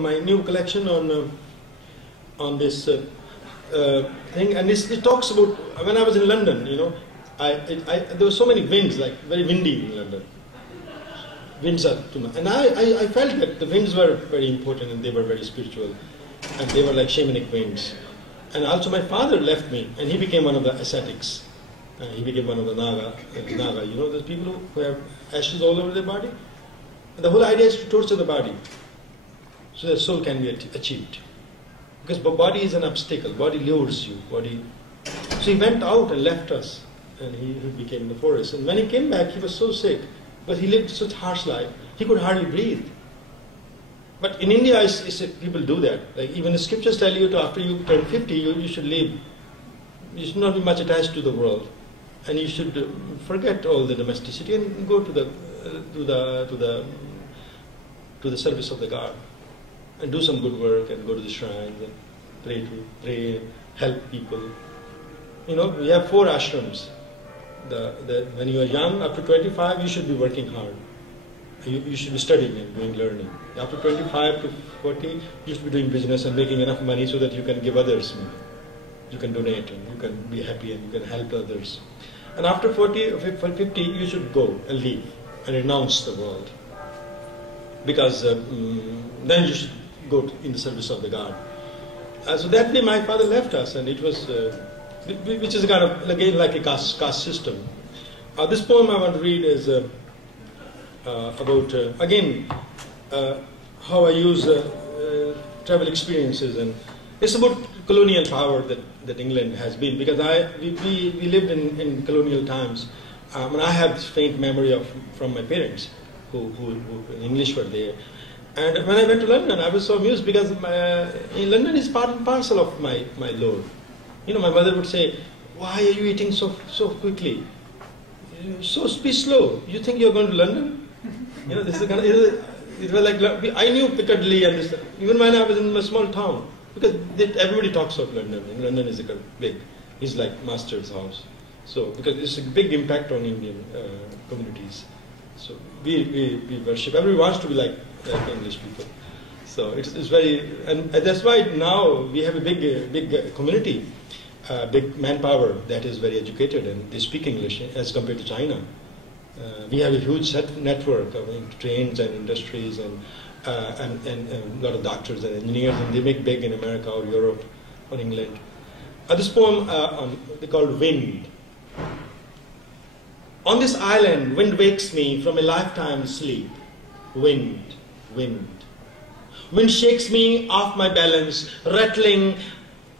My new collection on this thing, and it talks about when I was in London. You know, there were so many winds, like very windy in London. Winds are too much, and I felt that the winds were very important and they were very spiritual, and they were like shamanic winds. And also, my father left me, and he became one of the ascetics. He became one of the Naga. You know, those people who have ashes all over their body. And the whole idea is to torture the body, so that soul can be achieved. Because the body is an obstacle. Body lures you. So he went out and left us, and he became in the forest. And when he came back, he was so sick, but he lived such harsh life. He could hardly breathe. But in India, people do that. Like even the scriptures tell you, after you turn 50, you should leave. You should not be much attached to the world, and you should forget all the domesticity and go to the service of the God, and do some good work, and go to the shrines and pray, help people. You know, we have 4 ashrams. When you are young, up to 25, you should be working hard. You should be studying and doing learning. After 25 to 40, you should be doing business and making enough money so that you can give others money. You can donate and you can be happy and you can help others. And after 40 or 50, you should go and leave and renounce the world. Because then you should go in the service of the God. So that way my father left us, and it was, which is kind of, again, like a caste system. This poem I want to read is about, again, how I use travel experiences, and it's about colonial power that England has been, because we lived in colonial times, and I have this faint memory from my parents who in English were there. And when I went to London, I was so amused because in London is part and parcel of my lore. You know, my mother would say, "Why are you eating so quickly? Be slow. You think you're going to London?" You know, this is the kind of, it was like, I knew Piccadilly and this, even when I was in a small town, because everybody talks of London, and London is a big, it's like master's house. So, because it's a big impact on Indian communities. So, we worship, everybody wants to be like English people. So, it's very, and that's why now we have a big community, big manpower that is very educated and they speak English as compared to China. We have a huge network of trains and industries and a lot of doctors and engineers, and they make big in America or Europe or England. This poem they called Wind. On this island, wind wakes me from a lifetime sleep. Wind, wind. Wind shakes me off my balance, rattling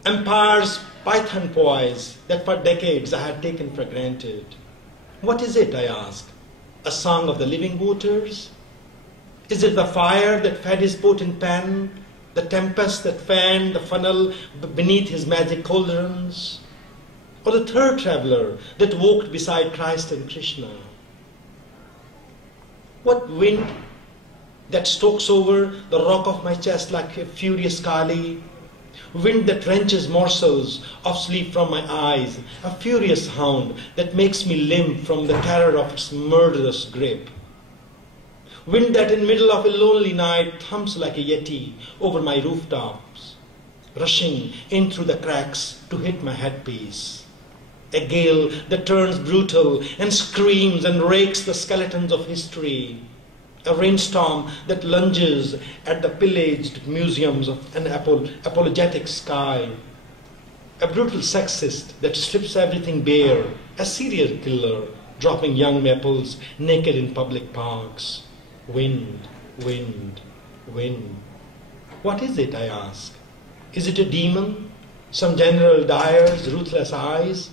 empires, python poise that for decades I had taken for granted. What is it, I ask? A song of the living waters? Is it the fire that fed his potent pan, the tempest that fanned the funnel beneath his magic cauldrons? Or the third traveler that walked beside Christ and Krishna? What wind that strokes over the rock of my chest like a furious Kali? Wind that wrenches morsels of sleep from my eyes, a furious hound that makes me limp from the terror of its murderous grip. Wind that in middle of a lonely night thumps like a yeti over my rooftops, rushing in through the cracks to hit my headpiece. A gale that turns brutal and screams and rakes the skeletons of history. A rainstorm that lunges at the pillaged museums of an apologetic sky. A brutal sexist that strips everything bare. A serial killer dropping young maples naked in public parks. Wind, wind, wind. What is it, I ask? Is it a demon? Some General Dyer's ruthless eyes?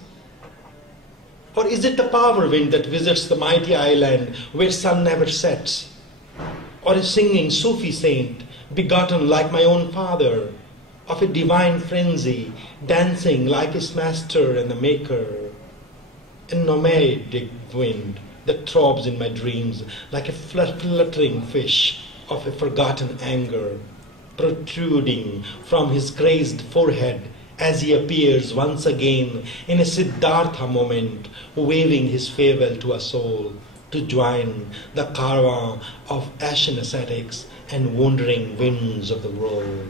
Or is it the power wind that visits the mighty island where sun never sets? Or a singing Sufi saint, begotten like my own father, of a divine frenzy, dancing like his master and the maker? A nomadic wind that throbs in my dreams like a fluttering fish of a forgotten anger, protruding from his crazed forehead as he appears once again in a Siddhartha moment, waving his farewell to a soul, to join the caravan of ashen ascetics and wandering winds of the world,